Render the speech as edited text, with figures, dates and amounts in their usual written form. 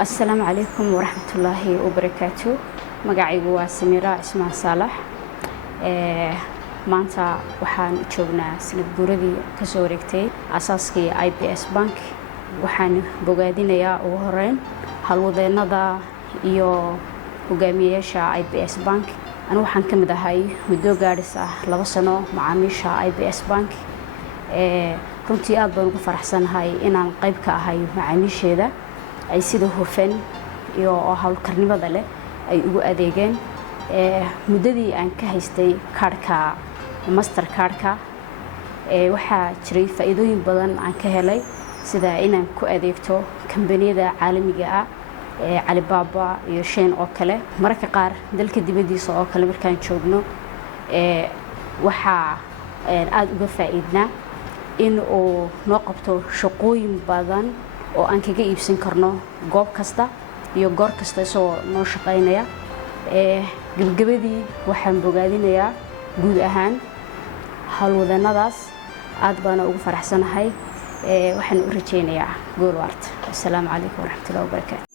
السلام عليكم ورحمة الله وبركاته. مقاعي وسميرة اسمها صالح. maanta waxaan joognaa sanad guuradii ka soo wareegtay asaaskii IBS Bank. waxaan bogaadinayaa ugu horeyn halwadeennada iyo hogaamiyayaasha IBS Bank. Anu waxaan ka mid ahay muddo gaadhis ah 2 sano macaamiisha IBS Bank. runtii aad baan ugu faraxsanahay inaan qayb ka ahay macaamiisheeda ay sida hufan iyo hawlkarnimada leh ay ugu adeegeen. muddadii aan ka haystay kaarka Mastercard-ka waxaa jiray faa'iidooyin badan aan ka helay sida inaan ku adeegto kambaniyada caalamiga ah Alibaba iyo Shein oo kale. mararka qaar dalka dibadiisa oo kale markaan joogno waxaa aad uga faa'iidnaa in uu noo qabto shaqooyin badan oo aan kaga iibsan karno goob kasta iyo goor kasta isagoo noo shaqaynaya. gabagabadii waxaan bogaadinayaa guud ahaan halwadeennadaas aad baan ugu faraxsanahay. waxaan u rajaynayaa gool waarta. Assalaamu calaykum waraxmatullaahi wabarakaatuh.